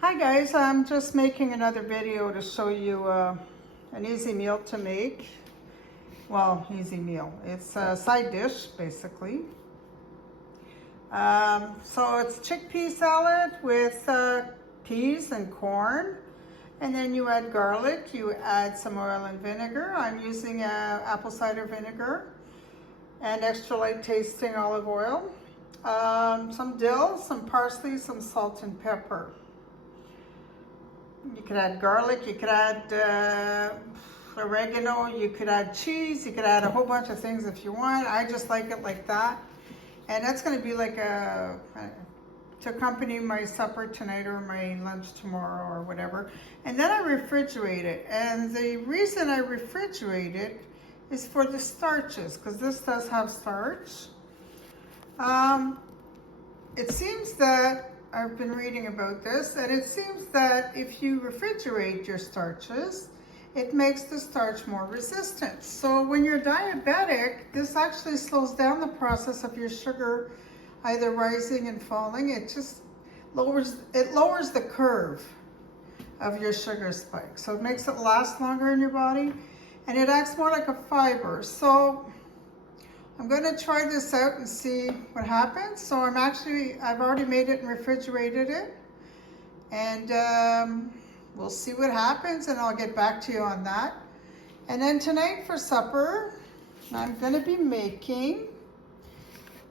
Hi guys, I'm just making another video to show you an easy meal to make. Well, easy meal. It's a side dish basically. So it's chickpea salad with peas and corn. And then you add garlic, you add some oil and vinegar. I'm using apple cider vinegar and extra light tasting olive oil. Some dill, some parsley, some salt and pepper. You could add garlic, you could add oregano, you could add cheese, you could add a whole bunch of things if you want. I just like it like that. And that's going to be like to accompany my supper tonight or my lunch tomorrow or whatever. And then I refrigerate it. And the reason I refrigerate it is for the starches, because this does have starch. It seems that I've been reading about this, and it seems that if you refrigerate your starches, it makes the starch more resistant. So when you're diabetic, this actually slows down the process of your sugar either rising and falling. It just lowers the curve of your sugar spike. So it makes it last longer in your body, and it acts more like a fiber. So I'm going to try this out and see what happens. So I've already made it and refrigerated it. And we'll see what happens, and I'll get back to you on that. And then tonight for supper, I'm going to be making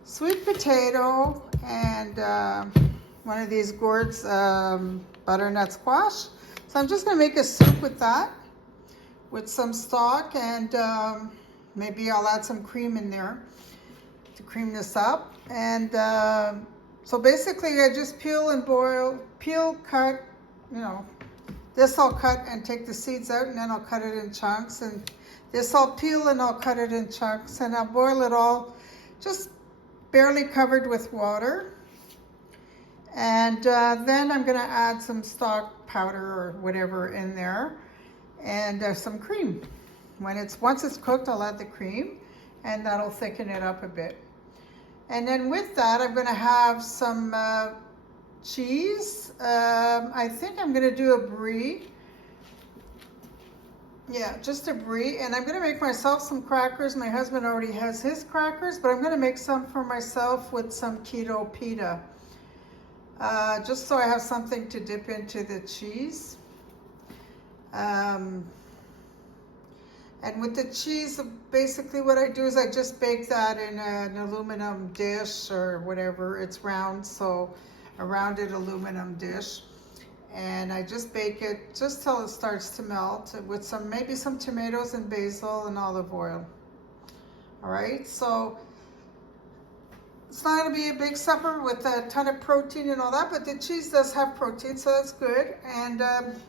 sweet potato and one of these gourds butternut squash. So I'm just going to make a soup with that, with some stock, and maybe I'll add some cream in there to cream this up. And so basically I just peel, cut, this I'll cut and take the seeds out, and then I'll cut it in chunks. And this I'll peel and I'll cut it in chunks, and I'll boil it all just barely covered with water. And then I'm gonna add some stock powder or whatever in there, and some cream. Once it's cooked, I'll add the cream, and that'll thicken it up a bit. And then with that, I'm gonna have some cheese. I think I'm gonna do a brie. Yeah, just a brie. And I'm gonna make myself some crackers. My husband already has his crackers, but I'm gonna make some for myself with some keto pita. Just so I have something to dip into the cheese. And with the cheese, basically what I do is I just bake that in an aluminum dish or whatever. It's round, so a rounded aluminum dish. And I just bake it just till it starts to melt with maybe some tomatoes and basil and olive oil. All right, so it's not going to be a big supper with a ton of protein and all that, but the cheese does have protein, so that's good. And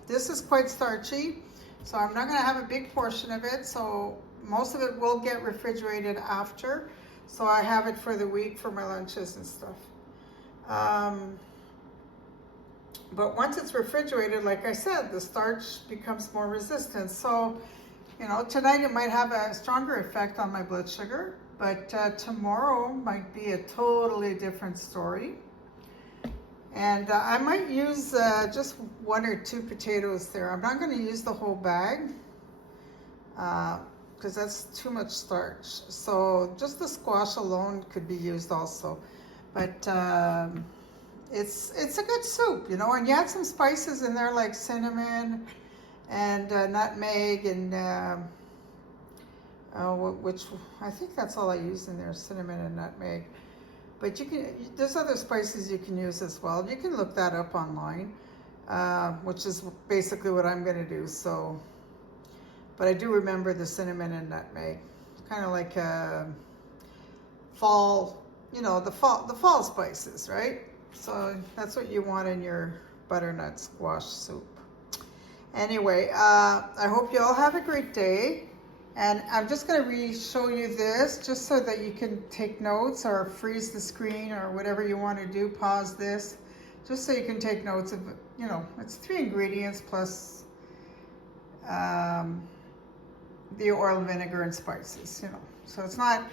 this is quite starchy. So I'm not going to have a big portion of it, so most of it will get refrigerated after. So I have it for the week for my lunches and stuff. But once it's refrigerated, like I said, the starch becomes more resistant. So, tonight it might have a stronger effect on my blood sugar, but tomorrow might be a totally different story. And I might use just 1 or 2 potatoes there. I'm not going to use the whole bag because that's too much starch. So just the squash alone could be used also. But it's a good soup, and you add some spices in there like cinnamon and nutmeg and which I think that's all I use in there, cinnamon and nutmeg. But there's other spices you can use as well. You can look that up online, which is basically what I'm going to do. So, but I do remember the cinnamon and nutmeg, kind of like fall, the fall spices, right? So that's what you want in your butternut squash soup. Anyway, I hope you all have a great day. And I'm just going to show you this just so that you can take notes or freeze the screen or whatever you want to do. Pause this just so you can take notes of, it's 3 ingredients plus the oil, vinegar, and spices, So it's not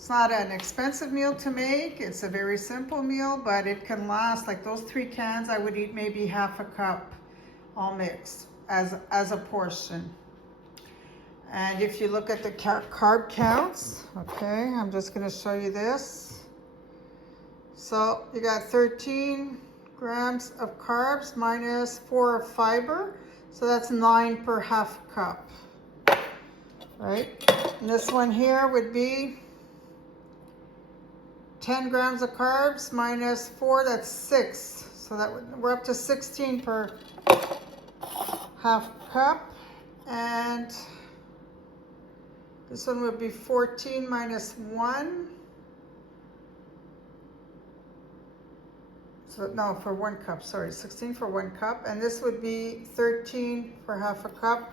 It's not an expensive meal to make. It's a very simple meal, but it can last, like those 3 cans, I would eat maybe half a cup all mixed as a portion. And if you look at the carb counts, okay, I'm just going to show you this. So you got 13 grams of carbs minus 4 of fiber. So that's 9 per half cup, right? And this one here would be 10 grams of carbs minus 4, that's 6. So we're up to 16 per half cup. And this one would be 14 minus 1. So no, for 1 cup, sorry, 16 for 1 cup. And this would be 13 for half a cup.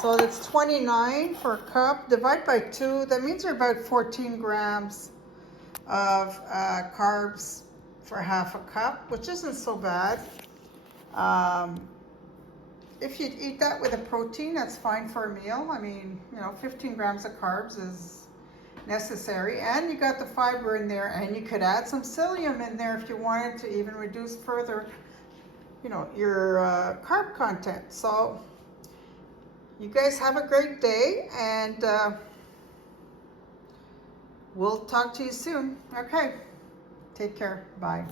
So that's 29 for a cup. Divide by 2, that means you're about 14 grams of carbs for half a cup, which isn't so bad. If you eat that with a protein, that's fine for a meal. I mean, 15 grams of carbs is necessary, and you got the fiber in there, and you could add some psyllium in there if you wanted to even reduce further, your carb content. So you guys have a great day, and we'll talk to you soon. Okay, take care. Bye.